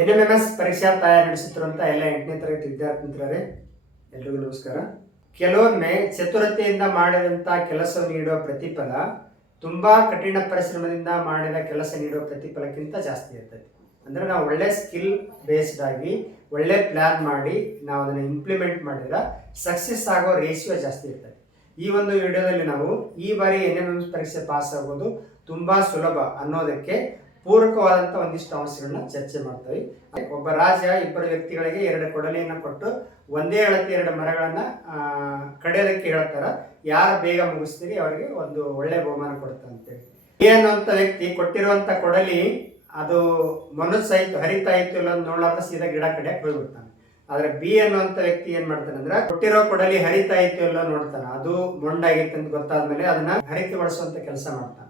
NMMS ಪರೀಕ್ಷಾ ತಯಾರಿ ನಡೆಸುತ್ತಿರುವಂಥ ಎಲ್ಲ 8ನೇ ತರಗತಿ ವಿದ್ಯಾರ್ಥಿ ಮಿತ್ರರೇ, ಎಲ್ರಿಗೂ ನಮಸ್ಕಾರ. ಕೆಲವೊಮ್ಮೆ ಚತುರತೆಯಿಂದ ಮಾಡಿದಂಥ ಕೆಲಸ ನೀಡುವ ಪ್ರತಿಫಲ ತುಂಬಾ ಕಠಿಣ ಪರಿಶ್ರಮದಿಂದ ಮಾಡಿದ ಕೆಲಸ ನೀಡುವ ಪ್ರತಿಫಲಕ್ಕಿಂತ ಜಾಸ್ತಿ ಇರ್ತದೆ. ಅಂದ್ರೆ ನಾವು ಒಳ್ಳೆ ಸ್ಕಿಲ್ ಬೇಸ್ಡ್ ಆಗಿ ಒಳ್ಳೆ ಪ್ಲಾನ್ ಮಾಡಿ ನಾವು ಅದನ್ನು ಇಂಪ್ಲಿಮೆಂಟ್ ಮಾಡಿದ್ರೆ ಸಕ್ಸಸ್ ಆಗೋ ರೇಷಿಯೋ ಜಾಸ್ತಿ ಇರ್ತದೆ. ಈ ಒಂದು ವಿಡಿಯೋದಲ್ಲಿ ನಾವು ಈ ಬಾರಿ ಎನ್ಎಂಎಂಎಸ್ ಪರೀಕ್ಷೆ ಪಾಸ್ ಆಗೋದು ತುಂಬಾ ಸುಲಭ ಅನ್ನೋದಕ್ಕೆ ಪೂರಕವಾದಂಥ ಒಂದಿಷ್ಟು ಅಂಶಗಳನ್ನ ಚರ್ಚೆ ಮಾಡ್ತೀವಿ. ಒಬ್ಬ ರಾಜ ಇಬ್ಬರು ವ್ಯಕ್ತಿಗಳಿಗೆ 2 ಕೊಡಲಿಯನ್ನು ಕೊಟ್ಟು ಒಂದೇ ಅಳತೆ 2 ಮರಗಳನ್ನ ಕಡಿಯೋದಕ್ಕೆ ಹೇಳ್ತಾರ. ಯಾರು ಬೇಗ ಮುಗಿಸ್ತೀರಿ ಅವರಿಗೆ ಒಂದು ಒಳ್ಳೆ ಬಹುಮಾನ ಕೊಡ್ತಾರೆ ಅಂತೇಳಿ. ಎ ಅನ್ನುವಂಥ ವ್ಯಕ್ತಿ ಕೊಟ್ಟಿರುವಂತ ಕೊಡಲಿ ಅದು ಮನಸ್ಸಾಯ್ತು ಹರಿತಾಯ್ತು ಇಲ್ಲ ನೋಡ್ಲಾರ್ದ ಸೀದಾ ಗಿಡ ಕಡಿಯಕ್ಕೆ ಹೋಗ್ಬಿಡ್ತಾನೆ. ಆದ್ರೆ ಬಿ ಅನ್ನುವಂಥ ವ್ಯಕ್ತಿ ಏನ್ ಮಾಡ್ತಾನೆ ಅಂದ್ರೆ ಕೊಟ್ಟಿರೋ ಕೊಡಲಿ ಹರಿತಾಯ್ತು ಎಲ್ಲ ನೋಡ್ತಾನೆ, ಅದು ಮೊಂಡಾಗಿತ್ತು ಅಂತ ಗೊತ್ತಾದ್ಮೇಲೆ ಅದನ್ನ ಹರಿತಗೊಳಿಸುವಂತ ಕೆಲಸ ಮಾಡ್ತಾನೆ.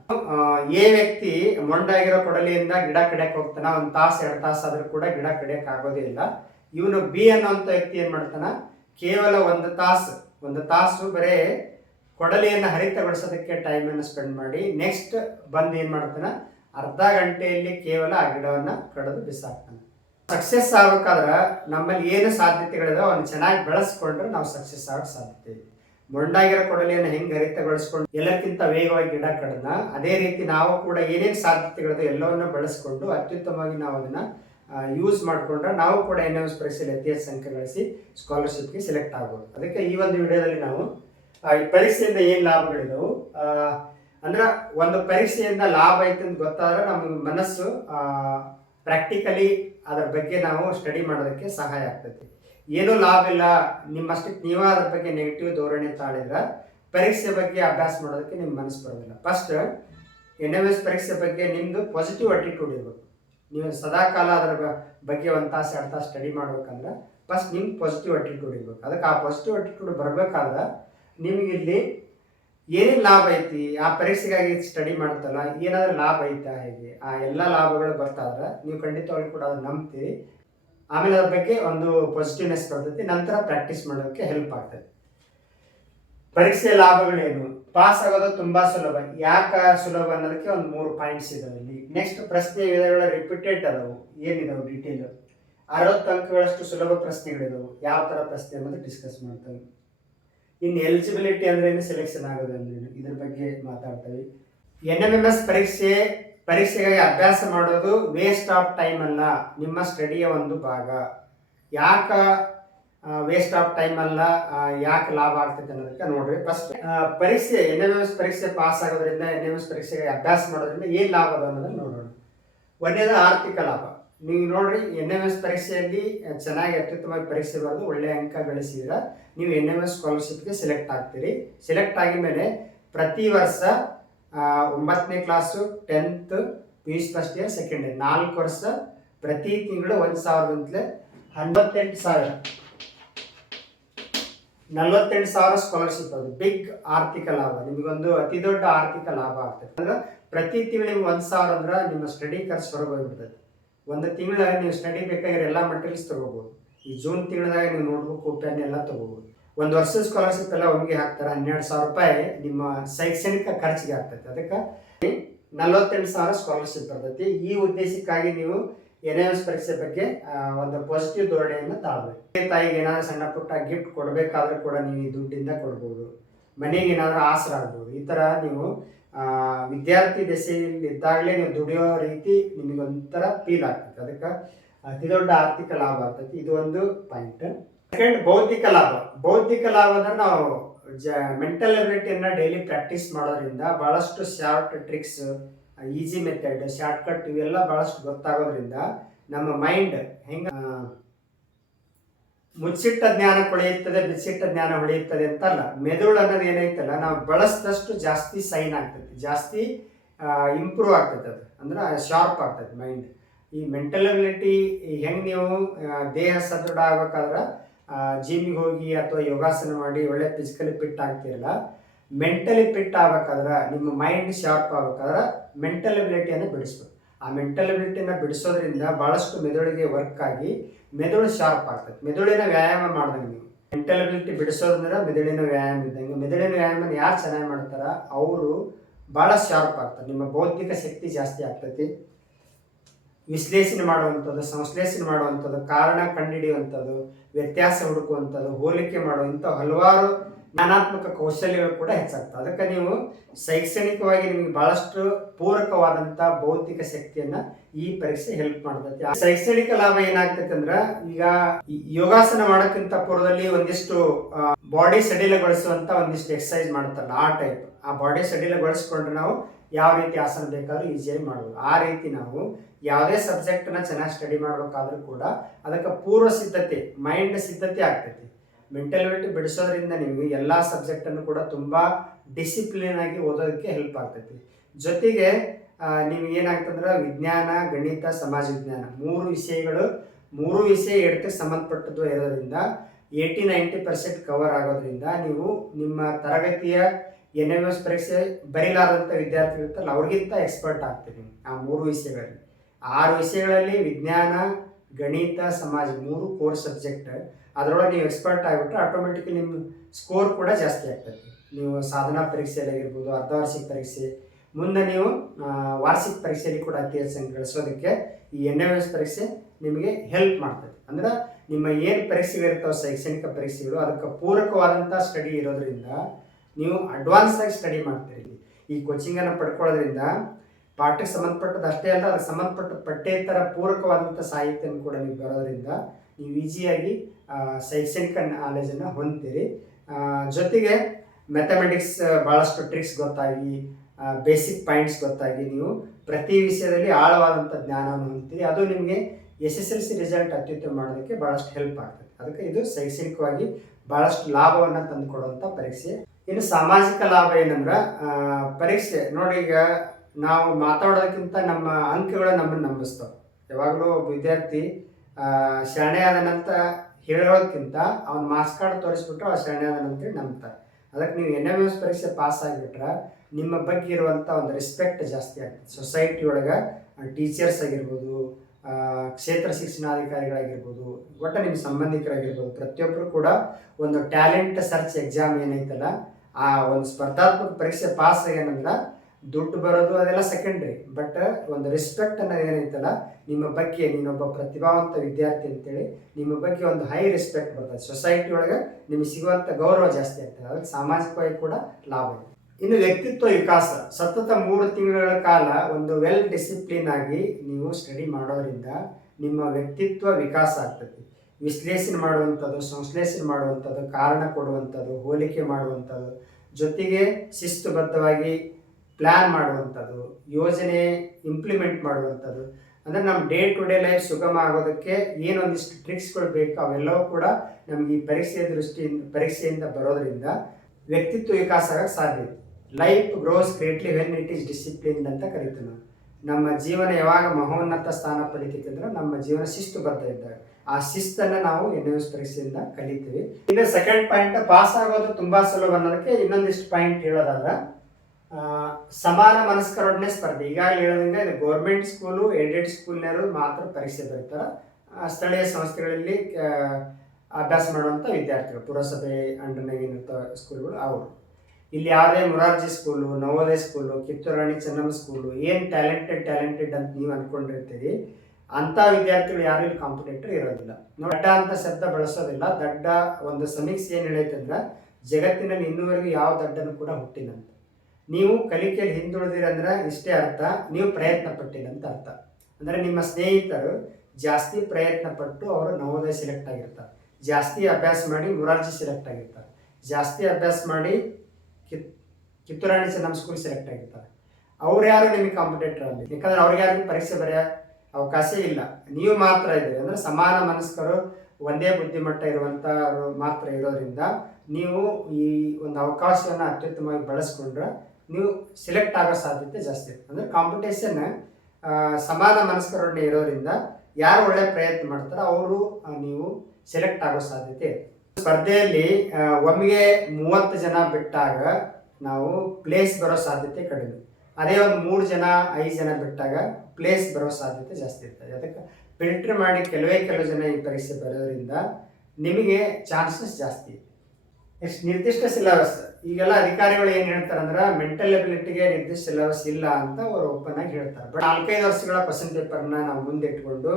ಎ ವ್ಯಕ್ತಿ ಮೊಂಡಾಗಿರೋ ಕೊಡಲಿಯಿಂದ ಗಿಡ ಕಡಿಯಕ್ಕೆ ಹೋಗ್ತಾನ, 1 ತಾಸು 2 ತಾಸು ಆದ್ರೂ ಕೂಡ ಗಿಡ ಕಡಿಯಕ್ಕೆ ಆಗೋದೇ ಇಲ್ಲ. ಇವನು ಬಿ ಅನ್ನುವಂಥ ವ್ಯಕ್ತಿ ಏನ್ ಮಾಡ್ತಾನ, ಕೇವಲ 1 ತಾಸು ಬರೇ ಕೊಡಲಿಯನ್ನು ಹರಿತಗೊಳಿಸೋದಕ್ಕೆ ಟೈಮನ್ನು ಸ್ಪೆಂಡ್ ಮಾಡಿ ನೆಕ್ಸ್ಟ್ ಬಂದು ಏನ್ ಮಾಡ್ತಾನ, ಅರ್ಧ ಗಂಟೆಯಲ್ಲಿ ಕೇವಲ ಆ ಗಿಡವನ್ನ ಕಡಿದು ಬಿಸಾಕ್ತಾನೆ. ಸಕ್ಸಸ್ ಆಗ್ಬೇಕಾದ್ರೆ ನಮ್ಮಲ್ಲಿ ಏನು ಸಾಧ್ಯತೆಗಳಿದಾವೆ ಅವನ್ನ ಚೆನ್ನಾಗಿ ಬೆಳೆಸ್ಕೊಂಡ್ರೆ ನಾವು ಸಕ್ಸಸ್ ಆಗಕ್ಕೆ ಸಾಧ್ಯತೆ ಇದೆ. ಮೊಂಡಾಗಿರೋ ಕೊಡಲಿಯನ್ನು ಹೆಂಗೆ ಹರಿತಗೊಳಿಸ್ಕೊಂಡು ಎಲ್ಲಕ್ಕಿಂತ ವೇಗವಾಗಿ ಗಿಡ ಕಡನ, ಅದೇ ರೀತಿ ನಾವು ಕೂಡ ಏನೇನು ಸಾಧ್ಯತೆಗಳಿದೆ ಎಲ್ಲವನ್ನ ಬೆಳೆಸ್ಕೊಂಡು ಅತ್ಯುತ್ತಮವಾಗಿ ನಾವು ಅದನ್ನ ಯೂಸ್ ಮಾಡಿಕೊಂಡ್ರೆ ನಾವು ಕೂಡ ಎನ್ಎಂಎಸ್ ಪರೀಕ್ಷೆಯಲ್ಲಿ ಅತಿ ಹೆಚ್ಚು ಸಂಖ್ಯೆ ಗಳಿಸಿ ಸ್ಕಾಲರ್ಶಿಪ್ಗೆ ಸೆಲೆಕ್ಟ್ ಆಗ್ಬೋದು. ಅದಕ್ಕೆ ಈ ಒಂದು ವಿಡಿಯೋದಲ್ಲಿ ನಾವು ಈ ಪರೀಕ್ಷೆಯಿಂದ ಏನು ಲಾಭಗಳಿದವು, ಅಂದ್ರೆ ಒಂದು ಪರೀಕ್ಷೆಯಿಂದ ಲಾಭ ಐತೆ ಅಂತ ಗೊತ್ತಾದ್ರೆ ನಮ್ಮ ಮನಸ್ಸು ಪ್ರಾಕ್ಟಿಕಲಿ ಅದರ ಬಗ್ಗೆ ನಾವು ಸ್ಟಡಿ ಮಾಡೋದಕ್ಕೆ ಸಹಾಯ ಆಗ್ತೈತಿ. ಏನೂ ಲಾಭ ಇಲ್ಲ ನಿಮ್ಮಷ್ಟಕ್ಕೆ ನೀವೇ ಅದ್ರ ಬಗ್ಗೆ ನೆಗೆಟಿವ್ ಧೋರಣೆ ತಾಳಿದ್ರೆ ಪರೀಕ್ಷೆ ಬಗ್ಗೆ ಅಭ್ಯಾಸ ಮಾಡೋದಕ್ಕೆ ನಿಮ್ಮ ಮನಸ್ಸು ಬರೋದಿಲ್ಲ. ಫಸ್ಟ್ ಎನ್ಎಂಎಸ್ ಪರೀಕ್ಷೆ ಬಗ್ಗೆ ನಿಮ್ಮದು ಪಾಸಿಟಿವ್ ಅಟಿಟ್ಯೂಡ್ ಇರಬೇಕು. ನೀವು ಸದಾಕಾಲ ಅದರ ಬಗ್ಗೆ 1 ತಾಸು 2 ತಾಸು ಸ್ಟಡಿ ಮಾಡ್ಬೇಕಂದ್ರೆ ಫಸ್ಟ್ ನಿಮ್ಗೆ ಪಾಸಿಟಿವ್ ಅಟಿಟ್ಯೂಡ್ ಇರಬೇಕು. ಅದಕ್ಕೆ ಆ ಪಾಸಿಟಿವ್ ಅಟಿಟ್ಯೂಡ್ ಬರಬೇಕಾದ್ರೆ ನಿಮ್ಗೆ ಇಲ್ಲಿ ಏನೇನು ಲಾಭ ಐತಿ, ಆ ಪರೀಕ್ಷೆಗಾಗಿ ಸ್ಟಡಿ ಮಾಡ್ತಲ್ಲ ಏನಾದ್ರೂ ಲಾಭ ಐತಾ, ಹೇಗೆ ಆ ಎಲ್ಲ ಲಾಭಗಳು ಬರ್ತಾದ್ರೆ ನೀವು ಖಂಡಿತವಾಗಿ ಕೂಡ ಅದನ್ನ ನಂಬ್ತೀರಿ. ಆಮೇಲೆ ಅದ್ರ ಬಗ್ಗೆ ಒಂದು ಪಾಸಿಟಿವ್ನೆಸ್ ಬರ್ತೈತಿ, ನಂತರ ಪ್ರಾಕ್ಟೀಸ್ ಮಾಡೋದಕ್ಕೆ ಹೆಲ್ಪ್ ಆಗ್ತದೆ. ಪರೀಕ್ಷೆ ಲಾಭಗಳೇನು, ಪಾಸ್ ಆಗೋದು ತುಂಬಾ ಸುಲಭ. ಯಾಕೆ ಸುಲಭ ಅನ್ನೋದಕ್ಕೆ ಒಂದು 3 ಪಾಯಿಂಟ್ಸ್ ಇದಾವೆ ಇಲ್ಲಿ. ನೆಕ್ಸ್ಟ್ ಪ್ರಶ್ನೆ ವಿಧಗಳ ರಿಪೀಟೆಡ್ ಅದಾವು, ಏನಿದಾವೆ ಡೀಟೇಲ್ 60 ಅಂಕಗಳಷ್ಟು ಸುಲಭ ಪ್ರಶ್ನೆಗಳಿದಾವೆ. ಯಾವ ತರ ಪ್ರಶ್ನೆ ಅನ್ನೋದು ಡಿಸ್ಕಸ್ ಮಾಡ್ತೇವೆ. ಇನ್ನು ಎಲಿಜಿಬಿಲಿಟಿ ಅಂದ್ರೆ ಏನು, ಸೆಲೆಕ್ಷನ್ ಆಗೋದು ಅಂದ್ರೆ ಇದ್ರ ಬಗ್ಗೆ ಮಾತಾಡ್ತೇವೆ. ಎನ್ಎಂಎಂಎಸ್ ಪರೀಕ್ಷೆಗಾಗಿ ಅಭ್ಯಾಸ ಮಾಡೋದು ವೇಸ್ಟ್ ಆಫ್ ಟೈಮ್ ಅಲ್ಲ, ನಿಮ್ಮ ಸ್ಟಡಿಯ ಒಂದು ಭಾಗ. ಯಾಕೆ ವೇಸ್ಟ್ ಆಫ್ ಟೈಮ್ ಅಲ್ಲ, ಯಾಕೆ ಲಾಭ ಆಗ್ತೈತೆ ಅನ್ನೋದಕ್ಕೆ ನೋಡ್ರಿ. ಫಸ್ಟ್ ಪರೀಕ್ಷೆ ಎನ್ಎಂಎಂಎಸ್ ಪರೀಕ್ಷೆ ಪಾಸ್ ಆಗೋದ್ರಿಂದ ಎನ್ಎಂಎಂಎಸ್ ಪರೀಕ್ಷೆಗೆ ಅಭ್ಯಾಸ ಮಾಡೋದ್ರಿಂದ ಏನು ಲಾಭ ಅದ ಅನ್ನೋದನ್ನ ನೋಡೋಣ. ಒಂದೇದು ಆರ್ಥಿಕ ಲಾಭ. ನೀವು ನೋಡ್ರಿ ಎನ್ಎಂಎಸ್ ಪರೀಕ್ಷೆಯಲ್ಲಿ ಚೆನ್ನಾಗಿ ಅತ್ಯುತ್ತಮವಾಗಿ ಪರೀಕ್ಷೆ ಬರೆದು ಒಳ್ಳೆ ಅಂಕ ಗಳಿಸಿದ್ರೆ ನೀವು ಎನ್ಎಂಎಸ್ ಸ್ಕಾಲರ್ಶಿಪ್ಗೆ ಸೆಲೆಕ್ಟ್ ಆಗ್ತೀರಿ. ಸೆಲೆಕ್ಟ್ ಆಗಿದ ಮೇಲೆ ಪ್ರತಿ ವರ್ಷ 9ನೇ class 10th PUC first year second year 4 ವರ್ಷ ಪ್ರತಿ ತಿಂಗಳು 1,000 ಅಂತಲೇ 48,000 ಸ್ಕಾಲರ್ಶಿಪ್. ಅದು ಬಿಗ್ ಆರ್ಥಿಕ ಲಾಭ, ನಿಮಗೊಂದು ಅತಿ ದೊಡ್ಡ ಆರ್ಥಿಕ ಲಾಭ ಆಗ್ತದೆ. ಅಂದ್ರೆ ಪ್ರತಿ ತಿಂಗಳು ನಿಮ್ಗೆ 1,000 ಅಂದ್ರೆ ನಿಮ್ಮ ಸ್ಟಡಿ ಖರ್ಚು ಹೊರಗೆ ಹೋಗ್ಬಿಡ್ತದೆ. ಒಂದು ತಿಂಗಳಾಗ ನೀವು ಸ್ಟಡಿ ಬೇಕಾಗಿರೋ ಎಲ್ಲ ಮಟೀರಿಯಲ್ಸ್ ತಗೋಬಹುದು. ಈ ಜೂನ್ ತಿಂಗಳದಾಗ ನೀವು ನೋಟ್ಬುಕ್ ಪೆನ್ ಎಲ್ಲ ತಗೋಬಹುದು. ಒಂದು ವರ್ಷದ ಸ್ಕಾಲರ್ಶಿಪ್ ಎಲ್ಲ ಒಮ್ಮೆಗೆ ಹಾಕ್ತಾರೆ. 12,000 ರೂಪಾಯಿ ನಿಮ್ಮ ಶೈಕ್ಷಣಿಕ ಖರ್ಚಿಗೆ ಆಗ್ತೈತೆ. ಅದಕ್ಕೆ 48,000 ಸ್ಕಾಲರ್ಶಿಪ್ ಬರ್ತೈತಿ. ಈ ಉದ್ದೇಶಕ್ಕಾಗಿ ನೀವು ಎನ್ಎಂಎಸ್ ಪರೀಕ್ಷೆ ಬಗ್ಗೆ ಒಂದು ಪಾಸಿಟಿವ್ ಧೋರಣೆಯನ್ನು ತಾಳ್ಬೇಕು. ತಾಯಿಗೆ ಏನಾದ್ರು ಸಣ್ಣ ಪುಟ್ಟ ಗಿಫ್ಟ್ ಕೊಡಬೇಕಾದ್ರೂ ಕೂಡ ನೀವು ಈ ದುಡ್ಡಿಂದ ಕೊಡ್ಬೋದು. ಮನೆಗೆ ಏನಾದರೂ ಆಸರ ಆಗ್ಬೋದು. ಈ ಥರ ನೀವು ವಿದ್ಯಾರ್ಥಿ ದಶೆಯಲ್ಲಿ ಇದ್ದಾಗಲೇ ನೀವು ದುಡಿಯೋ ರೀತಿ ನಿಮಗೆ ಒಂಥರ ಫೀಲ್ ಆಗ್ತೈತೆ. ಅದಕ್ಕೆ ಅತಿ ದೊಡ್ಡ ಆರ್ಥಿಕ ಲಾಭ ಆಗ್ತೈತಿ. ಇದು ಒಂದು ಪಾಯಿಂಟ್. ಸೆಕೆಂಡ್, ಬೌದ್ಧಿಕ ಲಾಭ. ಬೌದ್ಧಿಕ ಲಾಭ ಅಂದ್ರೆ ನಾವು ಮೆಂಟಲ್ ಎಬಿಲಿಟಿಯನ್ನು ಡೈಲಿ ಪ್ರಾಕ್ಟೀಸ್ ಮಾಡೋದ್ರಿಂದ ಬಹಳಷ್ಟು short tricks, easy method, short cut ಇವೆಲ್ಲ ಬಹಳಷ್ಟು ಗೊತ್ತಾಗೋದ್ರಿಂದ ನಮ್ಮ ಮೈಂಡ್ ಹೆಂಗ ಮುಚ್ಚಿಟ್ಟ ಜ್ಞಾನ ಕೊಳೆಯುತ್ತದೆ, ಬಿಚ್ಚಿಟ್ಟ ಜ್ಞಾನ ಹೊಳೆಯುತ್ತದೆ ಅಂತಲ್ಲ. ಮೆದುಳು ಅನ್ನೋದು ಏನೈತಲ್ಲ ನಾವು ಬಳಸಿದಷ್ಟು ಜಾಸ್ತಿ ಸೈನ್ ಆಗ್ತೈತಿ, ಜಾಸ್ತಿ ಇಂಪ್ರೂವ್ ಆಗ್ತೈತೆ. ಅದು ಅಂದ್ರೆ ಶಾರ್ಪ್ ಆಗ್ತೈತೆ ಮೈಂಡ್. ಈ ಮೆಂಟಲ್ ಎಬಿಲಿಟಿ ಹೆಂಗೆ ನೀವು ದೇಹ ಸದೃಢ ಆಗ್ಬೇಕಾದ್ರೆ ಜಿಮ್ಗೆ ಹೋಗಿ ಅಥವಾ ಯೋಗಾಸನ ಮಾಡಿ ಒಳ್ಳೆ ಫಿಸಿಕಲಿ ಫಿಟ್ ಆಗ್ತಿರಲ್ಲ, ಮೆಂಟಲಿ ಫಿಟ್ ಆಗ್ಬೇಕಾದ್ರೆ ನಿಮ್ಮ ಮೈಂಡ್ ಶಾರ್ಪ್ ಆಗ್ಬೇಕಾದ್ರೆ ಮೆಂಟಲ್ ಎಬಿಲಿಟಿಯನ್ನು ಬಿಡಿಸ್ಬೇಕು. ಆ ಮೆಂಟಲ್ ಎಬಿಲಿಟಿನ ಬಿಡಿಸೋದ್ರಿಂದ ಬಹಳಷ್ಟು ಮೆದುಳಿಗೆ ವರ್ಕ್ ಆಗಿ ಮೆದುಳು ಶಾರ್ಪ್ ಆಗ್ತದೆ. ಮೆದುಳಿನ ವ್ಯಾಯಾಮ ಮಾಡ್ದಂಗೆ ನೀವು ಮೆಂಟಲ್ ಎಬಿಲಿಟಿ ಬಿಡಿಸೋದ್ರಿಂದ ಮೆದುಳಿನ ವ್ಯಾಯಾಮ ಇದ್ದಂಗೆ. ಮೆದುಳಿನ ವ್ಯಾಯಾಮ ಯಾರು ಚೆನ್ನಾಗಿ ಮಾಡ್ತಾರ ಅವರು ಭಾಳ ಶಾರ್ಪ್ ಆಗ್ತಾರೆ. ನಿಮ್ಮ ಬೌದ್ಧಿಕ ಶಕ್ತಿ ಜಾಸ್ತಿ ಆಗ್ತೈತಿ. ವಿಶ್ಲೇಷಣೆ ಮಾಡುವಂಥದ್ದು, ಸಂಶ್ಲೇಷಣೆ ಮಾಡುವಂಥದ್ದು, ಕಾರಣ ಕಂಡುಹಿಡಿಯುವಂಥದ್ದು, ವ್ಯತ್ಯಾಸ ಹುಡುಕುವಂಥದ್ದು, ಹೋಲಿಕೆ ಮಾಡುವಂಥ ಹಲವಾರು ಜ್ಞಾನಾತ್ಮಕ ಕೌಶಲ್ಯಗಳು ಕೂಡ ಹೆಚ್ಚಾಗ್ತವೆ. ಅದಕ್ಕೆ ನೀವು ಶೈಕ್ಷಣಿಕವಾಗಿ ನಿಮಗೆ ಬಹಳಷ್ಟು ಪೂರಕವಾದಂಥ ಭೌತಿಕ ಶಕ್ತಿಯನ್ನ ಈ ಪರೀಕ್ಷೆ ಹೆಲ್ಪ್ ಮಾಡ್ತೈತಿ. ಶೈಕ್ಷಣಿಕ ಲಾಭ ಏನಾಗ್ತೈತೆ ಅಂದ್ರೆ, ಈಗ ಯೋಗಾಸನ ಮಾಡೋಕ್ಕಿಂತ ಪೂರ್ವದಲ್ಲಿ ಒಂದಿಷ್ಟು ಬಾಡಿ ಸಡಿಲಗೊಳಿಸುವಂತ ಒಂದಿಷ್ಟು ಎಕ್ಸರ್ಸೈಸ್ ಮಾಡ್ತಾರಲ್ಲ, ಆ ಟೈಪ್ ಆ ಬಾಡಿ ಸಡಿಲಗೊಳಿಸ್ಕೊಂಡ್ರೆ ನಾವು ಯಾವ ರೀತಿ ಆಸನ ಬೇಕಾದ್ರೂ ಈಸಿಯಾಗಿ ಮಾಡ್ಬೋದು. ಆ ರೀತಿ ನಾವು ಯಾವುದೇ ಸಬ್ಜೆಕ್ಟನ್ನ ಚೆನ್ನಾಗಿ ಸ್ಟಡಿ ಮಾಡ್ಬೇಕಾದ್ರೂ ಕೂಡ ಅದಕ್ಕೆ ಪೂರ್ವ ಸಿದ್ಧತೆ, ಮೈಂಡ್ ಸಿದ್ಧತೆ ಆಗ್ತೈತಿ. ಮೆಂಟಲಿಟಿ ಬಿಡಿಸೋದ್ರಿಂದ ನಿಮಗೆ ಎಲ್ಲ ಸಬ್ಜೆಕ್ಟನ್ನು ಕೂಡ ತುಂಬ ಡಿಸಿಪ್ಲಿನ್ ಆಗಿ ಓದೋದಕ್ಕೆ ಹೆಲ್ಪ್ ಆಗ್ತೈತಿ. ಜೊತೆಗೆ ನಿಮ್ಗೆ ಏನಾಗ್ತಂದ್ರೆ ವಿಜ್ಞಾನ, ಗಣಿತ, ಸಮಾಜ ವಿಜ್ಞಾನ ಮೂರು ವಿಷಯ ಎಡಕ್ಕೆ ಸಂಬಂಧಪಟ್ಟದ್ದು ಇರೋದ್ರಿಂದ 80-90% ಕವರ್ ಆಗೋದ್ರಿಂದ ನೀವು ನಿಮ್ಮ ತರಗತಿಯ NMS ಪರೀಕ್ಷೆ ಬರೀಲಾರದಂಥ ವಿದ್ಯಾರ್ಥಿಗಳಿರ್ತಾರಲ್ಲ ಅವ್ರಿಗಿಂತ ಎಕ್ಸ್ಪರ್ಟ್ ಆಗ್ತೀರಿ ಆ 3 ವಿಷಯಗಳಲ್ಲಿ. 6 ವಿಷಯಗಳಲ್ಲಿ ವಿಜ್ಞಾನ, ಗಣಿತ, ಸಮಾಜ 3 ಕೋರ್ ಸಬ್ಜೆಕ್ಟ್, ಅದರೊಳಗೆ ನೀವು ಎಕ್ಸ್ಪರ್ಟ್ ಆಗಿಬಿಟ್ರೆ ಆಟೋಮೆಟಿಕಲಿ ನಿಮ್ಮ ಸ್ಕೋರ್ ಕೂಡ ಜಾಸ್ತಿ ಆಗ್ತದೆ. ನೀವು ಸಾಧನಾ ಪರೀಕ್ಷೆಯಲ್ಲಾಗಿರ್ಬೋದು, ಅರ್ಧವಾರ್ಷಿಕ ಪರೀಕ್ಷೆ, ಮುಂದೆ ನೀವು ವಾರ್ಷಿಕ ಪರೀಕ್ಷೆಯಲ್ಲಿ ಕೂಡ ಅತಿ ಹೆಚ್ಚು ಅಂಕ ಗಳಿಸೋದಕ್ಕೆ ಈ NMS ಪರೀಕ್ಷೆ ನಿಮಗೆ ಹೆಲ್ಪ್ ಮಾಡ್ತದೆ. ಅಂದ್ರೆ ನಿಮ್ಮ ಏನು ಪರೀಕ್ಷೆಗಳಿರ್ತಾವೆ ಶೈಕ್ಷಣಿಕ ಪರೀಕ್ಷೆಗಳು, ಅದಕ್ಕೆ ಪೂರಕವಾದಂಥ ಸ್ಟಡಿ ಇರೋದ್ರಿಂದ ನೀವು ಅಡ್ವಾನ್ಸ್ ಆಗಿ ಸ್ಟಡಿ ಮಾಡ್ತೀರಿ. ಈ ಕೋಚಿಂಗನ್ನು ಪಡ್ಕೊಳ್ಳೋದ್ರಿಂದ ಪಾಠಕ್ಕೆ ಸಂಬಂಧಪಟ್ಟದ್ದು ಅಷ್ಟೇ ಅಲ್ಲ, ಅದಕ್ಕೆ ಸಂಬಂಧಪಟ್ಟ ಪಠ್ಯೇತರ ಪೂರಕವಾದಂಥ ಸಾಹಿತ್ಯವನ್ನು ಕೂಡ ನೀವು ಬರೋದ್ರಿಂದ ನೀವು ಈಸಿಯಾಗಿ ಶೈಕ್ಷಣಿಕ ನಾಲೆಜನ್ನು ಹೊಂದ್ತೀರಿ. ಜೊತೆಗೆ ಮ್ಯಾಥಮೆಟಿಕ್ಸ್ ಭಾಳಷ್ಟು ಟ್ರಿಕ್ಸ್ ಗೊತ್ತಾಗಿ, ಬೇಸಿಕ್ ಪಾಯಿಂಟ್ಸ್ ಗೊತ್ತಾಗಿ ನೀವು ಪ್ರತಿ ವಿಷಯದಲ್ಲಿ ಆಳವಾದಂಥ ಜ್ಞಾನವನ್ನು ಹೊಂದ್ತೀರಿ. ಅದು ನಿಮಗೆ SSLC ರಿಸಲ್ಟ್ ಅತ್ಯುತ್ತಮ ಮಾಡೋದಕ್ಕೆ ಭಾಳಷ್ಟು ಹೆಲ್ಪ್ ಆಗ್ತದೆ. ಅದಕ್ಕೆ ಇದು ಶೈಕ್ಷಣಿಕವಾಗಿ ಭಾಳಷ್ಟು ಲಾಭವನ್ನು ತಂದುಕೊಡುವಂಥ ಪರೀಕ್ಷೆ. ಇನ್ನು ಸಾಮಾಜಿಕ ಲಾಭ ಏನಂದ್ರೆ, ಪರೀಕ್ಷೆ ನೋಡಿ, ಈಗ ನಾವು ಮಾತಾಡೋದಕ್ಕಿಂತ ನಮ್ಮ ಅಂಕಗಳು ನಮ್ಮನ್ನು ನಂಬಿಸ್ತವೆ. ಯಾವಾಗಲೂ ವಿದ್ಯಾರ್ಥಿ ಶಾಣೆ ಆದನಂತ ಹೇಳೋದಕ್ಕಿಂತ ಅವ್ನು ಮಾರ್ಕ್ಸ್ ಕಾರ್ಡ್ ತೋರಿಸ್ಬಿಟ್ರೆ ಅವ್ರು ಶಾಣೆ ಆದನಂತೇಳಿ ನಂಬ್ತಾರೆ. ಅದಕ್ಕೆ ನೀವು NMS ಪರೀಕ್ಷೆ ಪಾಸ್ ಆಗಿಬಿಟ್ರೆ ನಿಮ್ಮ ಬಗ್ಗೆ ಇರುವಂಥ ಒಂದು ರೆಸ್ಪೆಕ್ಟ್ ಜಾಸ್ತಿ ಆಗ್ತದೆ. ಸೊಸೈಟಿ ಒಳಗೆ ಟೀಚರ್ಸ್ ಆಗಿರ್ಬೋದು, ಕ್ಷೇತ್ರ ಶಿಕ್ಷಣಾಧಿಕಾರಿಗಳಾಗಿರ್ಬೋದು, ಒಟ್ಟು ನಿಮ್ಮ ಸಂಬಂಧಿಕರಾಗಿರ್ಬೋದು, ಪ್ರತಿಯೊಬ್ಬರು ಕೂಡ ಒಂದು ಟ್ಯಾಲೆಂಟ್ ಸರ್ಚ್ ಎಕ್ಸಾಮ್ ಏನೈತಲ್ಲ, ಆ ಒಂದು ಸ್ಪರ್ಧಾತ್ಮಕ ಪರೀಕ್ಷೆ ಪಾಸ್ ಆಗ್ಯಾನಂದ್ರೆ ದುಡ್ಡು ಬರೋದು ಅದೆಲ್ಲ ಸೆಕೆಂಡ್ರಿ, ಬಟ್ ಒಂದು ರೆಸ್ಪೆಕ್ಟ್ ಅನ್ನೋದು ಏನೈತಲ್ಲ, ನಿಮ್ಮ ಬಗ್ಗೆ ನೀನೊಬ್ಬ ಪ್ರತಿಭಾವಂತ ವಿದ್ಯಾರ್ಥಿ ಅಂತೇಳಿ ನಿಮ್ಮ ಬಗ್ಗೆ ಒಂದು ಹೈ ರೆಸ್ಪೆಕ್ಟ್ ಬರ್ತದೆ. ಸೊಸೈಟಿ ಒಳಗೆ ನಿಮಗೆ ಸಿಗುವಂಥ ಗೌರವ ಜಾಸ್ತಿ ಆಗ್ತದೆ. ಅದಕ್ಕೆ ಸಾಮಾಜಿಕವಾಗಿ ಕೂಡ ಲಾಭ ಇದೆ. ಇನ್ನು ವ್ಯಕ್ತಿತ್ವ ವಿಕಾಸ, ಸತತ 3 ತಿಂಗಳ ಕಾಲ ಒಂದು ವೆಲ್ ಡಿಸಿಪ್ಲಿನ್ ಆಗಿ ನೀವು ಸ್ಟಡಿ ಮಾಡೋದ್ರಿಂದ ನಿಮ್ಮ ವ್ಯಕ್ತಿತ್ವ ವಿಕಾಸ ಆಗ್ತದೆ. ವಿಶ್ಲೇಷಣೆ ಮಾಡುವಂಥದ್ದು, ಸಂಶ್ಲೇಷಣೆ ಮಾಡುವಂಥದ್ದು, ಕಾರಣ ಕೊಡುವಂಥದ್ದು, ಹೋಲಿಕೆ ಮಾಡುವಂಥದ್ದು, ಜೊತೆಗೆ ಶಿಸ್ತುಬದ್ಧವಾಗಿ ಪ್ಲ್ಯಾನ್ ಮಾಡುವಂಥದ್ದು, ಯೋಜನೆ ಇಂಪ್ಲಿಮೆಂಟ್ ಮಾಡುವಂಥದ್ದು. ಅಂದರೆ ನಮ್ಮ ಡೇ ಟು ಡೇ ಲೈಫ್ ಸುಗಮ ಆಗೋದಕ್ಕೆ ಏನೊಂದಿಷ್ಟು ಟ್ರಿಕ್ಸ್ಗಳು ಬೇಕು, ಅವೆಲ್ಲವೂ ಕೂಡ ನಮಗೆ ಈ ಪರೀಕ್ಷೆಯಿಂದ ಬರೋದರಿಂದ ವ್ಯಕ್ತಿತ್ವ ವಿಕಾಸ ಆಗಕ್ಕೆ ಸಾಧ್ಯ ಇದೆ. Life grows greatly when it is disciplined ಅಂತ ಕರಿತೀವಿ ನಾವು. ನಮ್ಮ ಜೀವನ ಯಾವಾಗ ಮಹೋನ್ನತ ಸ್ಥಾನ ಪಡಿತೈತೆ ಅಂದ್ರೆ ನಮ್ಮ ಜೀವನ ಶಿಸ್ತುಬದ್ಧ ಇದ್ದಾಗ. ಆ ಶಿಸ್ತನ್ನು ನಾವು NMS ಪರೀಕ್ಷೆಯಿಂದ ಕಲಿತೀವಿ. ಈಗ ಸೆಕೆಂಡ್ ಪಾಯಿಂಟ್, ಪಾಸ್ ಆಗೋದು ತುಂಬಾ ಸುಲಭ ಅನ್ನೋದಕ್ಕೆ ಇನ್ನೊಂದಿಷ್ಟು ಪಾಯಿಂಟ್ ಹೇಳೋದಾದ್ರೆ, ಸಮಾನ ಮನಸ್ಕರೊಡನೆ ಸ್ಪರ್ಧೆ. ಈಗಾಗಲೇ ಹೇಳೋದಂಗೆ ಇದು ಗೌರ್ಮೆಂಟ್ ಸ್ಕೂಲು, ಏಡೆಡ್ ಸ್ಕೂಲ್ನವರು ಮಾತ್ರ ಪರೀಕ್ಷೆ ಬರೀತಾರೆ. ಸ್ಥಳೀಯ ಸಂಸ್ಥೆಗಳಲ್ಲಿ ಅಭ್ಯಾಸ ಮಾಡುವಂಥ ವಿದ್ಯಾರ್ಥಿಗಳು, ಪುರಸಭೆ ಅಂಡರ್ನಾಗ ಏನಿರ್ತಾವೆ ಸ್ಕೂಲ್ಗಳು ಅವರು. ಇಲ್ಲಿ ಯಾವುದೇ Morarji school, Navodaya school, Kittur Rani Chennamma school, ಏನು ಟ್ಯಾಲೆಂಟೆಡ್ ಅಂತ ನೀವು ಅಂದ್ಕೊಂಡಿರ್ತೀರಿ, ಅಂಥ ವಿದ್ಯಾರ್ಥಿಗಳು ಯಾರು ಇಲ್ಲಿ ಕಾಂಪಿಟೇಟರ್ ಇರೋದಿಲ್ಲ. ದಡ್ಡ ಅಂತ ಶಬ್ದ ಬಳಸೋದಿಲ್ಲ. ದಡ್ಡ ಒಂದು ಸಮೀಕ್ಷೆ ಏನು ಹೇಳೈತಂದ್ರೆ, ಜಗತ್ತಿನಲ್ಲಿ ಇನ್ನೂವರೆಗೂ ಯಾವ ದಡ್ಡನು ಕೂಡ ಹುಟ್ಟಿಲ್ಲಂತ. ನೀವು ಕಲಿಕೆಯಲ್ಲಿ ಹಿಂದುಳಿದಿರಂದ್ರೆ ಇಷ್ಟೇ ಅರ್ಥ, ನೀವು ಪ್ರಯತ್ನ ಪಟ್ಟಿಲ್ಲ ಅಂತ ಅರ್ಥ. ಅಂದರೆ ನಿಮ್ಮ ಸ್ನೇಹಿತರು ಜಾಸ್ತಿ ಪ್ರಯತ್ನ ಪಟ್ಟು ಅವರು ನವೋದಯ ಸೆಲೆಕ್ಟ್ ಆಗಿರ್ತಾರೆ, ಜಾಸ್ತಿ ಅಭ್ಯಾಸ ಮಾಡಿ ಮೊರಾರ್ಜಿ ಸೆಲೆಕ್ಟ್ ಆಗಿರ್ತಾರೆ, ಜಾಸ್ತಿ ಅಭ್ಯಾಸ ಮಾಡಿ ಕಿತ್ತೂರು ರಾಣಿ ಚೆನ್ನಮ್ಮ ಸ್ಕೂಲ್ ಸೆಲೆಕ್ಟ್ ಆಗಿರ್ತಾರೆ. ಅವ್ರು ಯಾರು ನಿಮಗೆ ಕಾಂಪಿಟೇಟರ್ ಅಲ್ಲಿ, ಯಾಕಂದ್ರೆ ಅವ್ರಿಗೆ ಯಾರಿಗೂ ಪರೀಕ್ಷೆ ಬರೆಯೋ ಅವಕಾಶ ಇಲ್ಲ. ನೀವು ಮಾತ್ರ ಇದ್ದೀರಿ. ಅಂದರೆ ಸಮಾನ ಮನಸ್ಕರು, ಒಂದೇ ಬುದ್ಧಿಮಟ್ಟ ಇರುವಂಥವ್ರು ಮಾತ್ರ ಇರೋದ್ರಿಂದ ನೀವು ಈ ಒಂದು ಅವಕಾಶವನ್ನು ಅತ್ಯುತ್ತಮವಾಗಿ ಬಳಸ್ಕೊಂಡ್ರೆ ನೀವು ಸೆಲೆಕ್ಟ್ ಆಗೋ ಸಾಧ್ಯತೆ ಜಾಸ್ತಿ ಇರುತ್ತೆ. ಅಂದರೆ ಕಾಂಪಿಟೇಷನ್ ಸಮಾನ ಮನಸ್ಕರೊಡನೆ ಇರೋದ್ರಿಂದ ಯಾರು ಒಳ್ಳೆ ಪ್ರಯತ್ನ ಮಾಡ್ತಾರೋ ಅವರು ನೀವು ಸೆಲೆಕ್ಟ್ ಆಗೋ ಸಾಧ್ಯತೆ ಇದೆ. ಸ್ಪರ್ಧೆಯಲ್ಲಿ ಒಮ್ಮೆಗೆ 30 ಜನ ಬಿಟ್ಟಾಗ ನಾವು ಪ್ಲೇಸ್ ಬರೋ ಸಾಧ್ಯತೆ ಕಡಿಮೆ. ಅದೇ ಒಂದು 3 ಜನ 5 ಜನ ಬಿಟ್ಟಾಗ ಪ್ಲೇಸ್ ಬರೋ ಸಾಧ್ಯತೆ ಜಾಸ್ತಿ ಇರ್ತದೆ. ಅದಕ್ಕೆ ಫಿಲ್ಟರ್ ಮಾಡಿ ಕೆಲವು ಜನ ಈ ಪರೀಕ್ಷೆ ಬರೋದ್ರಿಂದ ನಿಮಗೆ ಚಾನ್ಸಸ್ ಜಾಸ್ತಿ ಇದೆ. ಎಷ್ಟು ನಿರ್ದಿಷ್ಟ ಸಿಲೆಬಸ್. ಈಗೆಲ್ಲ ಅಧಿಕಾರಿಗಳು ಏನು ಹೇಳ್ತಾರೆ ಅಂದ್ರೆ ಮೆಂಟಲ್ ಎಬಿಲಿಟಿಗೆ ನಿರ್ದಿಷ್ಟ ಸಿಲೆಬಸ್ ಇಲ್ಲ ಅಂತ ಅವರು ಓಪನ್ ಆಗಿ ಹೇಳ್ತಾರೆ. ಬಟ್ 4-5 ವರ್ಷಗಳ ಕ್ವಶನ್ ಪೇಪರ್ನ ನಾವು ಮುಂದೆ ಇಟ್ಕೊಂಡು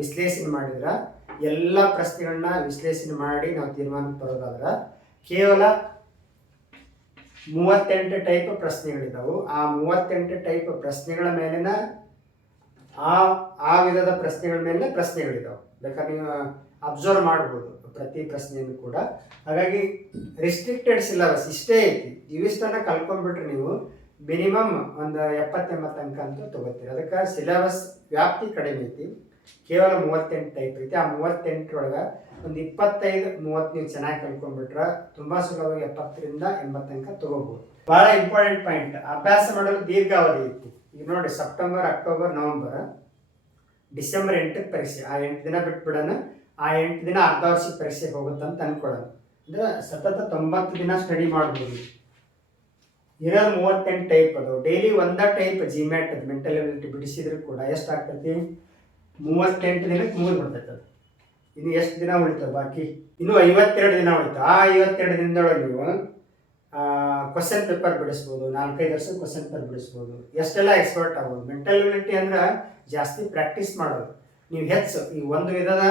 ವಿಶ್ಲೇಷಣೆ ಮಾಡಿದ್ರೆ ಎಲ್ಲ ಪ್ರಶ್ನೆಗಳನ್ನ ವಿಶ್ಲೇಷಣೆ ಮಾಡಿ ನಾವು ತೀರ್ಮಾನಕ್ಕೆ ಬರೋದಾದ್ರೆ ಕೇವಲ 38 ಟೈಪ್ ಪ್ರಶ್ನೆಗಳಿದ್ದಾವೆ. ಆ 38 ಟೈಪ್ ಪ್ರಶ್ನೆಗಳ ಮೇಲಿನ ಆ ವಿಧದ ಪ್ರಶ್ನೆಗಳ ಮೇಲೆ ಪ್ರಶ್ನೆಗಳಿದ್ದಾವೆ. ಬೇಕಾದ್ರೆ ನೀವು ಅಬ್ಸರ್ವ್ ಮಾಡ್ಬೋದು ಪ್ರತಿ ಪ್ರಶ್ನೆಯನ್ನು ಕೂಡ. ಹಾಗಾಗಿ ರಿಸ್ಟ್ರಿಕ್ಟೆಡ್ ಸಿಲೆಬಸ್ ಇಷ್ಟೇ ಐತಿ. ಇವಿಷ್ಟನ್ನು ಕಲ್ಕೊಂಡ್ಬಿಟ್ರೆ ನೀವು ಮಿನಿಮಮ್ ಒಂದು 70-80 ಅಂಕ ಅಂತೂ ತಗೋತೀರಿ. ಅದಕ್ಕೆ ಸಿಲೆಬಸ್ ವ್ಯಾಪ್ತಿ ಕಡಿಮೆ ಐತಿ. ಕೇವಲ 38 ಟೈಪ್ ಐತಿ. ಆ 38ರೊಳಗೆ ಒಂದು 25-30 ನೀವು ಚೆನ್ನಾಗಿ ಕಲ್ಕೊಂಡ್ಬಿಟ್ರೆ ತುಂಬ ಸುಲಭವಾಗಿ 70ರಿಂದ 80 ಅಂಕ ತಗೋಬಹುದು. ಬಹಳ ಇಂಪಾರ್ಟೆಂಟ್ ಪಾಯಿಂಟ್, ಅಭ್ಯಾಸ ಮಾಡಲು ದೀರ್ಘಾವಧಿ ಐತಿ. ಈಗ ನೋಡಿ, ಸೆಪ್ಟೆಂಬರ್, ಅಕ್ಟೋಬರ್, ನವೆಂಬರ್, ಡಿಸೆಂಬರ್ 8ಕ್ಕೆ ಪರೀಕ್ಷೆ. ಆ 8 ದಿನ ಬಿಟ್ಬಿಡೋಣ. ಆ 8 ದಿನ ಅರ್ಧ ವರ್ಷಕ್ಕೆ ಪರೀಕ್ಷೆಗೆ ಹೋಗುತ್ತಂತ ಅನ್ಕೊಳ್ಳೋಣ. ಅಂದರೆ ಸತತ 90 ದಿನ ಸ್ಟಡಿ ಮಾಡ್ಬೋದು. ಇರೋದು 38 ಟೈಪ್. ಅದು ಡೈಲಿ ಒಂದೇ ಟೈಪ್ ಜಿಮ್ಯಾಟ್ ಅದು ಮೆಂಟಲ್ ಎಬಿಲಿಟಿ ಬಿಡಿಸಿದ್ರು ಕೂಡ ಎಷ್ಟಾಗ್ತೈತಿ? 38 ದಿನಕ್ಕೆ ಮುಗಿದ್ಬಿಡ್ತೈತೆ ಅದು. ಇನ್ನು ಎಷ್ಟು ದಿನ ಉಳಿತವೆ ಬಾಕಿ? ಇನ್ನು 52 ದಿನ ಉಳಿತು. ಆ 52 ದಿನದೊಳಗೆ ನೀವು ಕ್ವಶನ್ ಪೇಪರ್ ಬಿಡಿಸ್ಬೋದು. 4-5 ವರ್ಷ ಕ್ವಶನ್ ಪೇಪರ್ ಬಿಡಿಸ್ಬೋದು. ಎಷ್ಟೆಲ್ಲ ಎಕ್ಸ್ಪರ್ಟ್ ಆಗ್ಬೋದು. ಮೆಂಟಲ್ ಎಬಿಲಿಟಿ ಅಂದ್ರೆ ಜಾಸ್ತಿ ಪ್ರಾಕ್ಟೀಸ್ ಮಾಡೋದು. ನೀವು ಹೆಚ್ಚು ಈ ಒಂದು ವಿಧದ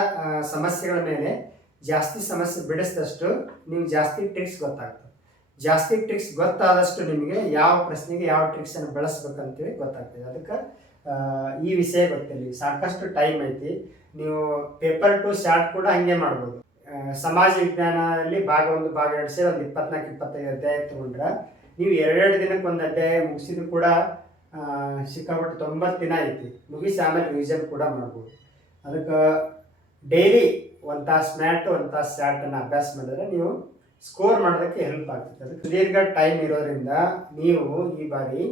ಸಮಸ್ಯೆಗಳ ಮೇಲೆ ಜಾಸ್ತಿ ಸಮಸ್ಯೆ ಬಿಡಿಸಿದಷ್ಟು ನೀವು ಜಾಸ್ತಿ ಟ್ರಿಕ್ಸ್ ಗೊತ್ತಾಗ್ತದೆ. ಜಾಸ್ತಿ ಟ್ರಿಕ್ಸ್ ಗೊತ್ತಾದಷ್ಟು ನಿಮಗೆ ಯಾವ ಪ್ರಶ್ನೆಗೆ ಯಾವ ಟ್ರಿಕ್ಸನ್ನು ಬಳಸ್ಬೇಕಂತೇಳಿ ಗೊತ್ತಾಗ್ತದೆ. ಅದಕ್ಕೆ ಈ ವಿಷಯ ಗೊತ್ತಿಲ್ಲ. ಸಾಕಷ್ಟು ಟೈಮ್ ಐತಿ. ನೀವು ಪೇಪರ್ ಟು ಶಾರ್ಟ್ ಕೂಡ ಹಂಗೆ ಮಾಡ್ಬೋದು. ಸಮಾಜ ವಿಜ್ಞಾನದಲ್ಲಿ ಭಾಗ 1 ಭಾಗ 2 ಸೇರಿ ಒಂದು 24-25 ಅಧ್ಯಾಯ ತೊಗೊಂಡ್ರೆ ನೀವು 2 ದಿನಕ್ಕೆ ಒಂದು ಅಧ್ಯಾಯ ಮುಗಿಸಿದ್ರು ಕೂಡ ಸಿಕ್ಕಾಪಟ್ಟು 90 ದಿನ ಐತಿ. ಮುಗಿಸಿ ಆಮೇಲೆ ರಿವಿಷನ್ ಕೂಡ ಮಾಡ್ಬೋದು. ಅದಕ್ಕೆ ಡೈಲಿ 1 ತಾಸು ಮ್ಯಾಟ್ 1 ತಾಸು ಶಾರ್ಟನ್ನು ಅಭ್ಯಾಸ ಮಾಡಿದ್ರೆ ನೀವು ಸ್ಕೋರ್ ಮಾಡೋದಕ್ಕೆ ಹೆಲ್ಪ್ ಆಗ್ತದೆ. ಅದಕ್ಕೆ ದೀರ್ಘ ಟೈಮ್ ಇರೋದ್ರಿಂದ ನೀವು ಈ ಬಾರಿ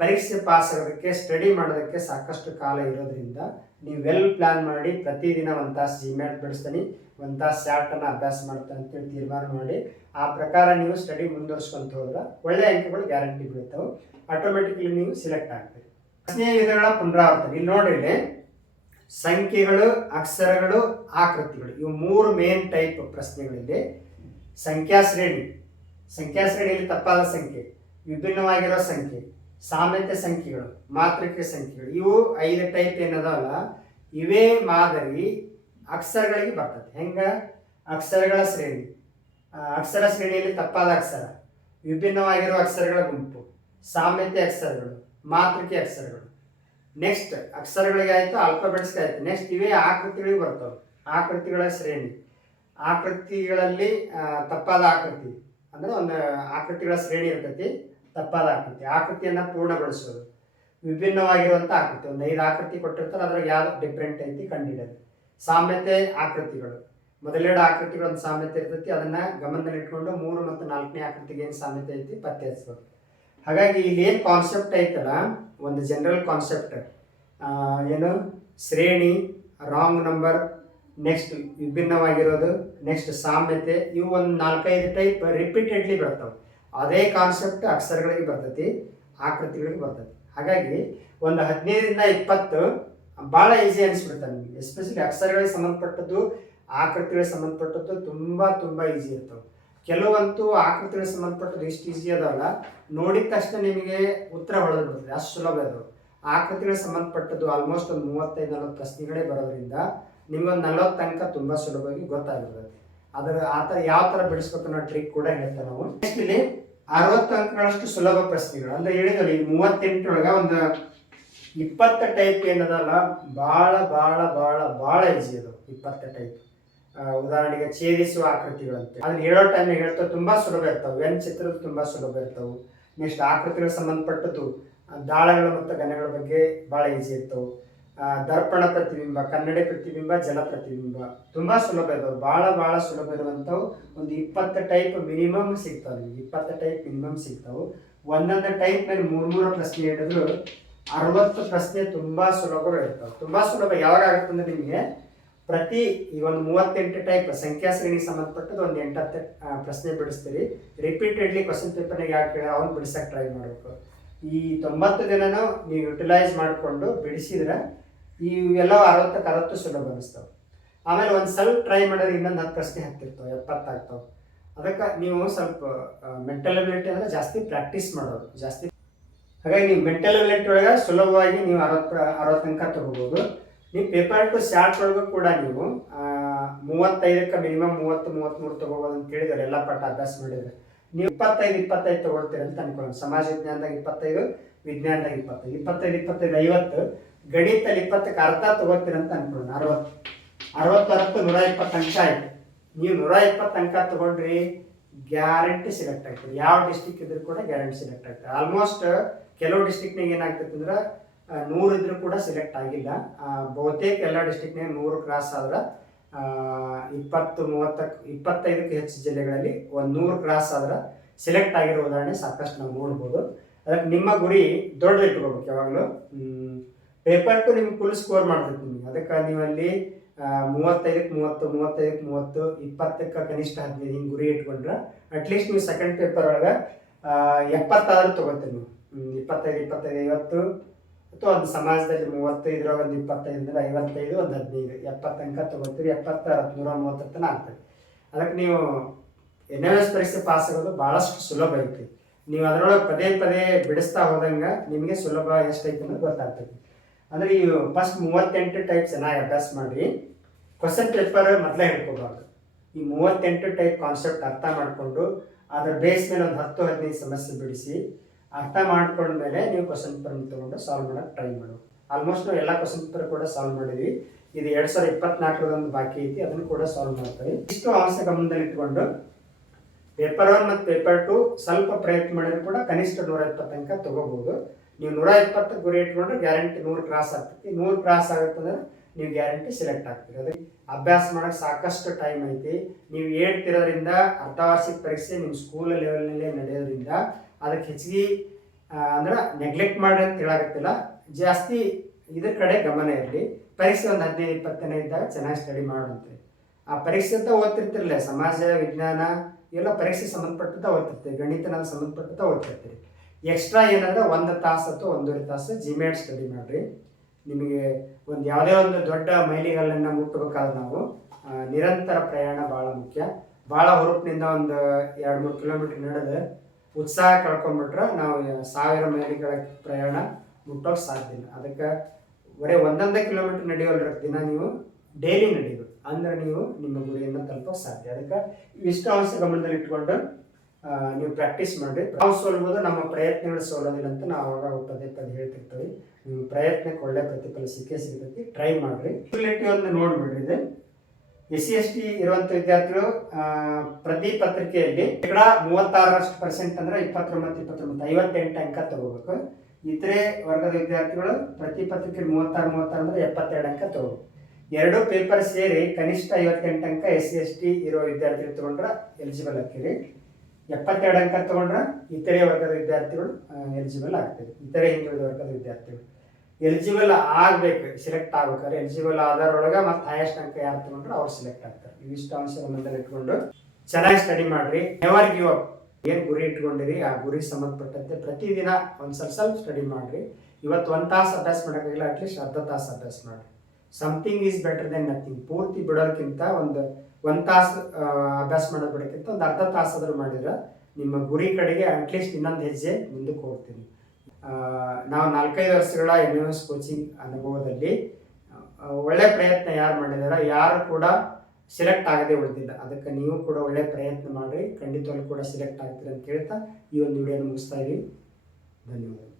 ಪರೀಕ್ಷೆ ಪಾಸ್ ಆಗೋದಕ್ಕೆ ಸ್ಟಡಿ ಮಾಡೋದಕ್ಕೆ ಸಾಕಷ್ಟು ಕಾಲ ಇರೋದ್ರಿಂದ ನೀವು ವೆಲ್ ಪ್ಲ್ಯಾನ್ ಮಾಡಿ ಪ್ರತಿದಿನ 1 ತಾಸು ಜಿಮ್ಯಾಟ್ ಬಿಡಿಸ್ತೀನಿ, 1 ತಾಸು ಶಾರ್ಟನ್ನು ಅಭ್ಯಾಸ ಮಾಡ್ತಾನೆ ಅಂತೇಳಿ ತೀರ್ಮಾನ ಮಾಡಿ ಆ ಪ್ರಕಾರ ನೀವು ಸ್ಟಡಿ ಮುಂದುವರ್ಸ್ಕೊಂತ ಹೋದ್ರೆ ಒಳ್ಳೆಯ ಅಂಕಗಳು ಗ್ಯಾರಂಟಿ ಬೀಳ್ತಾವೆ. ಆಟೋಮೆಟಿಕ್ಲಿ ನೀವು ಸಿಲೆಕ್ಟ್ ಆಗ್ತೀರಿ. ಪ್ರಶ್ನೆಯ ವಿಧಗಳ ಪುನರಾವರ್ತನೆ. ಇಲ್ಲಿ ನೋಡ್ರಿ, ಸಂಖ್ಯೆಗಳು, ಅಕ್ಷರಗಳು, ಆಕೃತಿಗಳು, ಇವು 3 ಮೇನ್ ಟೈಪ್ ಪ್ರಶ್ನೆಗಳಿದೆ. ಸಂಖ್ಯಾ ಶ್ರೇಣಿಯಲ್ಲಿ ತಪ್ಪಾದ ಸಂಖ್ಯೆ, ವಿಭಿನ್ನವಾಗಿರೋ ಸಂಖ್ಯೆ, ಸಾಮ್ಯತೆ ಸಂಖ್ಯೆಗಳು, ಮಾತೃಕೆ ಸಂಖ್ಯೆಗಳು, ಇವು 5 ಟೈಪ್ ಏನದಲ್ಲ ಇವೇ ಮಾದರಿ ಅಕ್ಷರಗಳಿಗೆ ಬರ್ತದೆ. ಹೆಂಗೆ? ಅಕ್ಷರಗಳ ಶ್ರೇಣಿ, ಅಕ್ಷರ ಶ್ರೇಣಿಯಲ್ಲಿ ತಪ್ಪಾದ ಅಕ್ಷರ, ವಿಭಿನ್ನವಾಗಿರುವ ಅಕ್ಷರಗಳ ಗುಂಪು, ಸಾಮ್ಯತೆ ಅಕ್ಷರಗಳು, ಮಾತೃಕೆ ಅಕ್ಷರಗಳು. ನೆಕ್ಸ್ಟ್ ಅಕ್ಷರಗಳಿಗೆ ಆಯಿತು, ಆಲ್ಫಾಬೆಟ್ಸ್ಗೆ ಆಯಿತು. ನೆಕ್ಸ್ಟ್ ಇವೇ ಆಕೃತಿಗಳಿಗೆ ಬರ್ತವೆ. ಆಕೃತಿಗಳ ಶ್ರೇಣಿ, ಆಕೃತಿಗಳಲ್ಲಿ ತಪ್ಪಾದ ಆಕೃತಿ ಅಂದರೆ ಒಂದು ಆಕೃತಿಗಳ ಶ್ರೇಣಿ ಇರ್ತೈತಿ. ತಪ್ಪಾದ ಆಕೃತಿಯನ್ನು ಪೂರ್ಣಗೊಳಿಸೋದು. ವಿಭಿನ್ನವಾಗಿರುವಂಥ ಆಕೃತಿ, ಒಂದು 5 ಆಕೃತಿ ಕೊಟ್ಟಿರ್ತಾರೆ, ಅದ್ರಾಗ ಯಾವ್ದು ಡಿಫ್ರೆಂಟ್ ಐತಿ ಕಂಡುಹಿಡಿಯೋದು. ಸಾಮ್ಯತೆ ಆಕೃತಿಗಳು, ಮೊದಲೆರಡು ಆಕೃತಿಗಳು ಒಂದು ಸಾಮ್ಯತೆ ಇರ್ತೈತಿ, ಅದನ್ನು ಗಮನದಲ್ಲಿ ಇಟ್ಕೊಂಡು 3 ಮತ್ತು 4ನೇ ಆಕೃತಿಗೆ ಏನು ಸಾಮ್ಯತೆ ಐತಿ ಪತ್ತೆ ಹಚ್ಚಬೇಕು. ಹಾಗಾಗಿ ಇಲ್ಲಿ ಏನು ಕಾನ್ಸೆಪ್ಟ್ ಐತಲ್ಲ, ಒಂದು ಜನರಲ್ ಕಾನ್ಸೆಪ್ಟ್ ಏನು, ಶ್ರೇಣಿ, ರಾಂಗ್ ನಂಬರ್, ನೆಕ್ಸ್ಟ್ ವಿಭಿನ್ನವಾಗಿರೋದು, ನೆಕ್ಸ್ಟ್ ಸಾಮ್ಯತೆ, ಇವು ಒಂದು 4-5 ಟೈಪ್ ರಿಪೀಟೆಡ್ಲಿ ಬರ್ತವೆ. ಅದೇ ಕಾನ್ಸೆಪ್ಟ್ ಅಕ್ಷರಗಳಿಗೆ ಬರ್ತೈತಿ, ಆಕೃತಿಗಳಿಗೆ ಬರ್ತೈತಿ. ಹಾಗಾಗಿ ಒಂದು 15-20 ಭಾಳ ಈಸಿ ಅನಿಸ್ಬಿಡ್ತಾರೆ ನಿಮಗೆ. ಎಸ್ಪೆಷಲಿ ಅಕ್ಷರಗಳಿಗೆ ಸಂಬಂಧಪಟ್ಟದ್ದು, ಆಕೃತಿಗಳಿಗೆ ಸಂಬಂಧಪಟ್ಟದ್ದು ತುಂಬ ಈಸಿ ಇರ್ತವೆ. ಕೆಲವಂತೂ ಆಕೃತಿಗಳಿಗೆ ಸಂಬಂಧಪಟ್ಟದ್ದು ಇಷ್ಟು ಈಸಿ ಅದಲ್ಲ, ನೋಡಿದ ತಕ್ಷಣ ನಿಮಗೆ ಉತ್ತರ ಹೊಡೆದು ಬಿಡ್ತದೆ, ಅಷ್ಟು ಸುಲಭ ಅದು. ಆಕೃತಿಗಳಿಗೆ ಸಂಬಂಧಪಟ್ಟದ್ದು ಆಲ್ಮೋಸ್ಟ್ ಒಂದು 35-40 ಪ್ರಶ್ನೆಗಳೇ ಬರೋದ್ರಿಂದ ನಿಮ್ಗೊಂದು 40 ಅಂಕ ತುಂಬ ಸುಲಭವಾಗಿ ಗೊತ್ತಾಗಿರ್ತದೆ. ಆ ಥರ ಯಾವ ಥರ ಬಿಡಿಸ್ಬೇಕು ಅನ್ನೋ ಟ್ರಿಕ್ ಕೂಡ ಹೇಳ್ತೇವೆ ನಾವು. ನೆಕ್ಸ್ಟ್ ಇಲ್ಲಿ 60 ಅಂಕಗಳಷ್ಟು ಸುಲಭ ಪ್ರಶ್ನೆಗಳು ಅಂದ್ರೆ ಹೇಳಿದ್ವಿ. ಈ 38ರೊಳಗೆ ಒಂದು 20 ಟೈಪ್ ಏನದಲ್ಲ ಭಾಳ ಈಸಿ ಅದು. 20 ಟೈಪ್ ಉದಾಹರಣೆಗೆ ಛೇದಿಸುವ ಆಕೃತಿಗಳಂತೆ ಅದನ್ನ ಹೇಳೋ ಟೈಮಿಗೆ ಹೇಳ್ತಾವೆ, ತುಂಬ ಸುಲಭ ಇರ್ತಾವೆ. ಚಿತ್ರದ ತುಂಬ ಸುಲಭ ಇರ್ತಾವೆ. ನೆಕ್ಸ್ಟ್ ಆಕೃತಿಗಳಿಗೆ ಸಂಬಂಧಪಟ್ಟದ್ದು ದಾಳಗಳು ಮತ್ತು ಗಣಗಳ ಬಗ್ಗೆ ಭಾಳ ಈಸಿ ಇರ್ತವೆ. ದರ್ಪಣ ಪ್ರತಿಬಿಂಬ, ಕನ್ನಡಿ ಪ್ರತಿಬಿಂಬ, ಜಲ ಪ್ರತಿಬಿಂಬ ತುಂಬ ಸುಲಭ ಇದಾವೆ. ಭಾಳ ಸುಲಭ ಇರುವಂಥವು ಒಂದು 20 ಟೈಪ್ ಮಿನಿಮಮ್ ಸಿಗ್ತಾವೆ ನಿಮಗೆ. 20 ಟೈಪ್ ಮಿನಿಮಮ್ ಸಿಗ್ತಾವೆ. ಒಂದೊಂದು ಟೈಪ್ ಮೇಲೆ 3 ಪ್ರಶ್ನೆ ಹೇಳಿದ್ರು 60 ಪ್ರಶ್ನೆ ತುಂಬ ಸುಲಭಗಳಿರ್ತಾವೆ. ತುಂಬ ಸುಲಭ ಯಾವಾಗ ಆಗುತ್ತೆ ಅಂದರೆ ನಿಮಗೆ ಈ ಒಂದು 38 ಟೈಪ್ ಸಂಖ್ಯಾ ಶ್ರೇಣಿಗೆ ಸಂಬಂಧಪಟ್ಟದ್ದು ಒಂದು 8-10 ಪ್ರಶ್ನೆ ಬಿಡಿಸ್ತೀರಿ. ರಿಪೀಟೆಡ್ಲಿ ಕ್ವಶನ್ ಪೇಪರ್ನಾಗ ಯಾಕೆ ಹೇಳಿ ಅವ್ನು ಬಿಡಿಸೋಕೆ ಟ್ರೈ ಮಾಡಬೇಕು. ಈ 90 ದಿನನೂ ನೀವು ಯುಟಿಲೈಸ್ ಮಾಡಿಕೊಂಡು ಬಿಡಿಸಿದ್ರೆ ಇವೆಲ್ಲ 60 ಸುಲಭ ಅನಿಸ್ತಾವೆ. ಆಮೇಲೆ ಒಂದು ಸ್ವಲ್ಪ ಟ್ರೈ ಮಾಡಿದ್ರೆ ಇನ್ನೊಂದು 10 ಪ್ರಶ್ನೆ ಹತ್ತಿರ್ತಾವೆ, 70 ಆಗ್ತಾವೆ. ಅದಕ್ಕೆ ನೀವು ಸ್ವಲ್ಪ ಮೆಂಟಲ್ ಅಬಿಲಿಟಿ ಅಂದರೆ ಜಾಸ್ತಿ ಪ್ರಾಕ್ಟೀಸ್ ಮಾಡೋದು ಜಾಸ್ತಿ. ಹಾಗಾಗಿ ನೀವು ಮೆಂಟಲ್ ಅಬಿಲಿಟಿ ಒಳಗೆ ಸುಲಭವಾಗಿ ನೀವು 60 ಅಂಕ ತಗೋಬೋದು. ನೀವು ಪೇಪರ್ ಟು ಶಾರ್ಟ್ ಒಳಗೂ ಕೂಡ ನೀವು 35ಕ್ಕೆ ಮಿನಿಮಮ್ 30-33 ತಗೋಬೋದು ಅಂತ ಹೇಳಿದ್ರೆ ಎಲ್ಲ ಪಾಠ ಅಭ್ಯಾಸ ಮಾಡಿದರೆ ನೀವು 25 ತಗೊಳ್ತೀರಿ ಅಂತ ಅನ್ಕೊಳ್ಳಿ. ಸಮಾಜ ವಿಜ್ಞಾನದಾಗ 25, ವಿಜ್ಞಾನದಾಗ 25, 50, ಗಣಿತದಲ್ಲಿ 20ಕ್ಕೆ ಅರ್ಧ ತಗೋತೀರಿ ಅಂತ ಅನ್ಕೊಳ್ಳೋಣ. 60 120 ಅಂಕ ಆಯ್ತು. ನೀವು 120 ಅಂಕ ತಗೊಂಡ್ರಿ ಗ್ಯಾರಂಟಿ ಸೆಲೆಕ್ಟ್ ಆಗ್ತದೆ. ಯಾವ ಡಿಸ್ಟಿಕ್ ಇದ್ರೂ ಕೂಡ ಗ್ಯಾರಂಟಿ ಸೆಲೆಕ್ಟ್ ಆಗ್ತದೆ. ಆಲ್ಮೋಸ್ಟ್ ಕೆಲವು ಡಿಸ್ಟಿಕ್ನಾಗ ಏನಾಗ್ತದೆ ಅಂದ್ರೆ 100 ಇದ್ರೂ ಕೂಡ ಸೆಲೆಕ್ಟ್ ಆಗಿಲ್ಲ. ಬಹುತೇಕ ಎಲ್ಲ ಡಿಸ್ಟಿಕ್ನಾಗ 100 ಕ್ರಾಸ್ ಆದ್ರೆ 25ಕ್ಕೆ ಹೆಚ್ಚು ಜಿಲ್ಲೆಗಳಲ್ಲಿ 100 ಕ್ರಾಸ್ ಆದ್ರೆ ಸೆಲೆಕ್ಟ್ ಆಗಿರೋ ಉದಾಹರಣೆ ಸಾಕಷ್ಟು ನಾವು ನೋಡ್ಬೋದು. ಅದಕ್ಕೆ ನಿಮ್ಮ ಗುರಿ ದೊಡ್ಡ ಇಟ್ಕೋಬೇಕು ಯಾವಾಗಲೂ. ಪೇಪರ್ ಟು ನಿಮ್ಗೆ ಫುಲ್ ಸ್ಕೋರ್ ಮಾಡ್ತೈತಿ ನಿಮಗೆ. ಅದಕ್ಕೆ ನೀವಲ್ಲಿ 35ಕ್ಕೆ 30, 35ಕ್ಕೆ 30, 20ಕ್ಕೆ ಕನಿಷ್ಠ 15 ಹಿಂಗೆ ಗುರಿ ಇಟ್ಕೊಂಡ್ರೆ ಅಟ್ಲೀಸ್ಟ್ ನೀವು ಸೆಕೆಂಡ್ ಪೇಪರ್ ಒಳಗೆ 70 ಆದ್ರೂ ತೊಗೋತೀರಿ ನೀವು. 25, 50 ಅಥವಾ ಒಂದು ಸಮಾಜದಲ್ಲಿ 30, ಇದ್ರಾಗ ಒಂದು 25 ಅಂದರೆ 55, ಒಂದು 15, 70 ಅಂಕ ತೊಗೋತೀರಿ. 70, 130 ತನಕ ಆಗ್ತದೆ. ಅದಕ್ಕೆ ನೀವು NMS ಪರೀಕ್ಷೆ ಪಾಸ್ ಆಗೋದು ಭಾಳಷ್ಟು ಸುಲಭ ಐತಿ. ನೀವು ಅದರೊಳಗೆ ಪದೇ ಬಿಡಿಸ್ತಾ ಹೋದಂಗೆ ನಿಮಗೆ ಸುಲಭ ಎಷ್ಟೈತೆ ಅನ್ನೋದು ಗೊತ್ತಾಗ್ತದೆ. ಅಂದರೆ ಈ ಫಸ್ಟ್ 38 ಟೈಪ್ ಚೆನ್ನಾಗಿ ಅಭ್ಯಾಸ ಮಾಡಿ. ಕ್ವಶನ್ ಪೇಪರ್ ಮೊದಲೇ ಹಿಡ್ಕೋಬಾರ್ದು. ಈ 38 ಟೈಪ್ ಕಾನ್ಸೆಪ್ಟ್ ಅರ್ಥ ಮಾಡಿಕೊಂಡು ಅದ್ರ ಬೇಸ್ ಮೇಲೆ ಒಂದು 10-15 ಸಮಸ್ಯೆ ಬಿಡಿಸಿ ಅರ್ಥ ಮಾಡ್ಕೊಂಡ್ಮೇಲೆ ನೀವು ಕ್ವಶನ್ ಪೇಪರ್ ತೊಗೊಂಡು ಸಾಲ್ವ್ ಮಾಡೋಕ್ಕೆ ಟ್ರೈ ಮಾಡು. ಆಲ್ಮೋಸ್ಟ್ ನಾವು ಎಲ್ಲ ಕ್ವಶನ್ ಪೇಪರ್ ಕೂಡ ಸಾಲ್ವ್ ಮಾಡಿದ್ವಿ. ಇದು 2024 ಬಾಕಿ ಐತಿ, ಅದನ್ನು ಕೂಡ ಸಾಲ್ವ್ ಮಾಡ್ತೀವಿ. ಇಷ್ಟು ಅಂಶ ಗಮನದಲ್ಲಿ ಇಟ್ಕೊಂಡು ಪೇಪರ್ 1 ಮತ್ತು ಪೇಪರ್ 2 ಸ್ವಲ್ಪ ಪ್ರಯತ್ನ ಮಾಡಿದ್ರು ಕೂಡ ಕನಿಷ್ಠ 120 ಅಂಕ ತಗೋಬಹುದು. ನೀವು 120 ಗುರಿ ಇಟ್ಕೊಂಡ್ರೆ ಗ್ಯಾರಂಟಿ 100 ಕ್ರಾಸ್ ಆಗ್ತೈತಿ. 100 ಕ್ರಾಸ್ ಆಗುತ್ತಂದ್ರೆ ನೀವು ಗ್ಯಾರಂಟಿ ಸೆಲೆಕ್ಟ್ ಆಗ್ತೀರಿ. ಅದಕ್ಕೆ ಅಭ್ಯಾಸ ಮಾಡೋಕ್ಕೆ ಸಾಕಷ್ಟು ಟೈಮ್ ಐತಿ. ನೀವು ಹೇಳ್ತಿರೋದ್ರಿಂದ ಅರ್ಧವಾರ್ಷಿಕ ಪರೀಕ್ಷೆ ನಿಮ್ಮ ಸ್ಕೂಲ್ ಲೆವೆಲ್ನಲ್ಲೇ ನಡೆಯೋದ್ರಿಂದ ಅದಕ್ಕೆ ಹೆಚ್ಚಿಗೆ ಅಂದ್ರೆ ನೆಗ್ಲೆಕ್ಟ್ ಮಾಡಿ ಅಂತ ಹೇಳಾಗತ್ತಿಲ್ಲ. ಜಾಸ್ತಿ ಇದ್ರ ಕಡೆ ಗಮನ ಇರಲಿ. ಪರೀಕ್ಷೆ ಒಂದು 15-20 ದಿನ ಇದ್ದಾಗ ಚೆನ್ನಾಗಿ ಸ್ಟಡಿ ಮಾಡುವಂತೆ. ಆ ಪರೀಕ್ಷೆ ಅಂತ ಓದ್ತಿರ್ತಿರಲಿಲ್ಲ. ಸಮಾಜ ವಿಜ್ಞಾನ ಎಲ್ಲ ಪರೀಕ್ಷೆ ಸಂಬಂಧಪಟ್ಟಂತ ಓದ್ತಿರ್ತೀವಿ. ಗಣಿತನ ಸಂಬಂಧಪಟ್ಟಂತ ಓದ್ತಿರ್ತೀರಿ. ಎಕ್ಸ್ಟ್ರಾ ಏನಂದ್ರೆ 1 ತಾಸು ಅಥವಾ 1.5 ತಾಸು ಜಿಮ್ಯಾಟ್ ಸ್ಟಡಿ ಮಾಡಿರಿ. ನಿಮಗೆ ಒಂದು ಯಾವುದೇ ಒಂದು ದೊಡ್ಡ ಮೈಲಿಗಲ್ಲನ್ನು ಮುಟ್ಟಬೇಕಾದ್ರೆ ನಾವು ನಿರಂತರ ಪ್ರಯಾಣ ಭಾಳ ಮುಖ್ಯ. ಭಾಳ ಹುರುಪಿನಿಂದ ಒಂದು 2-3 ಕಿಲೋಮೀಟರ್ ನಡೆದು ಉತ್ಸಾಹ ಕಳ್ಕೊಂಡ್ಬಿಟ್ರೆ ನಾವು 1000 ಮೈಲಿಗಳ ಪ್ರಯಾಣ ಮುಟ್ಟೋಕೆ ಸಾಧ್ಯ ಇಲ್ಲ. ಅದಕ್ಕೆ ಬರೀ 1 ಕಿಲೋಮೀಟರ್ ನಡೆಯೋಲ್ರ ದಿನ ನೀವು ಡೈಲಿ ನಡೀಬೇಕು. ಅಂದ್ರೆ ನೀವು ನಿಮ್ಮ ಗುರಿಯನ್ನು ತಲುಪೋಕೆ ಸಾಧ್ಯ. ಅದಕ್ಕೆ ಇಷ್ಟು ಅಂಶ ಗಮನದಲ್ಲಿ ಇಟ್ಕೊಂಡು ನೀವು ಪ್ರಾಕ್ಟೀಸ್ ಮಾಡಿರಿ. ನಾವು ಸೋಲ್ಬೋದು, ನಮ್ಮ ಪ್ರಯತ್ನಗಳು ಸೋಲೋದಿಲ್ಲ ಅಂತ ನಾವು ಅವಾಗ ಪದೇ ಹೇಳ್ತಿರ್ತೀವಿ. ನಿಮ್ಮ ಪ್ರಯತ್ನಕ್ಕೆ ಒಳ್ಳೆ ಪ್ರತಿಫಲ ಸಿಗ್ತೈತಿ. ಟ್ರೈ ಮಾಡಿರಿ. ರಿಲೇಟಿವ್ ಒಂದು ನೋಡ್ಬಿಡ್ರಿ. ಇದು SC/ST ಇರುವಂಥ ವಿದ್ಯಾರ್ಥಿಗಳು ಪ್ರತಿ ಪತ್ರಿಕೆಯಲ್ಲಿ 36% ಅಂದರೆ 29 58 ಅಂಕ ತಗೋಬೇಕು. ಇತರೆ ವರ್ಗದ ವಿದ್ಯಾರ್ಥಿಗಳು ಪ್ರತಿ ಪತ್ರಿಕೆ 36 ಅಂದರೆ 72 ಅಂಕ ತಗೋಬೇಕು. 2 ಪೇಪರ್ ಸೇರಿ ಕನಿಷ್ಠ 58 ಅಂಕ SC/ST ಇರೋ ವಿದ್ಯಾರ್ಥಿಗಳು ತಗೊಂಡ್ರೆ ಎಲಿಜಿಬಲ್ ಆಗ್ತೀರಿ. 72 ಅಂಕ ತಗೊಂಡ್ರೆ ಇತರೆ ವರ್ಗದ ವಿದ್ಯಾರ್ಥಿಗಳು ಎಲಿಜಿಬಲ್ ಆಗ್ತೀರಿ. ಇತರೆ ಹಿಂದುಳಿದ ವರ್ಗದ ವಿದ್ಯಾರ್ಥಿಗಳು ಎಲಿಜಿಬಲ್ ಆಗಬೇಕು. ಸೆಲೆಕ್ಟ್ ಆಗ್ಬೇಕಾದ್ರೆ ಎಲಿಜಿಬಲ್ ಆದರೊಳಗೆ ಮತ್ತು ಹೈಯೆಸ್ಟ್ ಅಂಕ ಯಾರು ತಗೊಂಡ್ರೆ ಅವ್ರು ಸೆಲೆಕ್ಟ್ ಆಗ್ತಾರೆ. ಇವಿಷ್ಟು ಅಂಶ ಗಮನದಲ್ಲಿ ಇಟ್ಕೊಂಡು ಚೆನ್ನಾಗಿ ಸ್ಟಡಿ ಮಾಡಿರಿ. Never give up. ಏನು ಗುರಿ ಇಟ್ಕೊಂಡಿರಿ ಆ ಗುರಿ ಸಂಬಂಧಪಟ್ಟಂತೆ ಪ್ರತಿದಿನ ಒಂದು ಸ್ವಲ್ಪ ಸ್ಟಡಿ ಮಾಡಿರಿ. ಇವತ್ತು 1 ತಾಸು ಅಭ್ಯಾಸ ಮಾಡೋಕ್ಕಾಗಿಲ್ಲ, ಅಟ್ಲೀಸ್ಟ್ ಅರ್ಧ ತಾಸು ಅಭ್ಯಾಸ ಮಾಡಿರಿ. Something is better than nothing. ಪೂರ್ತಿ ಬಿಡೋದಕ್ಕಿಂತ ಒಂದು ತಾಸು ಅಭ್ಯಾಸ ಮಾಡೋದು ಬಿಡೋಕ್ಕಿಂತ ಒಂದು ಅರ್ಧ ತಾಸಾದರೂ ಮಾಡಿದ್ರೆ ನಿಮ್ಮ ಗುರಿ ಕಡೆಗೆ ಅಟ್ಲೀಸ್ಟ್ ಇನ್ನೊಂದು ಹೆಜ್ಜೆ ಮುಂದಕ್ಕೆ ಹೋಗ್ತೀನಿ. ನಾವು 4-5 ವರ್ಷಗಳ NMS ಕೋಚಿಂಗ್ ಅನುಭವದಲ್ಲಿ ಒಳ್ಳೆ ಪ್ರಯತ್ನ ಯಾರು ಮಾಡಿದಾರ, ಯಾರು ಕೂಡ ಸೆಲೆಕ್ಟ್ ಆಗದೆ ಉಳಿದಿಲ್ಲ. ಅದಕ್ಕೆ ನೀವು ಕೂಡ ಒಳ್ಳೆ ಪ್ರಯತ್ನ ಮಾಡಿ ಖಂಡಿತವಾಗ್ಲೂ ಕೂಡ ಸೆಲೆಕ್ಟ್ ಆಗ್ತೀರಿ ಅಂತ ಹೇಳ್ತಾ ಈ ಒಂದು ವಿಡಿಯೋನ ಮುಗಿಸ್ತಾ ಇದ್ದೀವಿ. ಧನ್ಯವಾದ.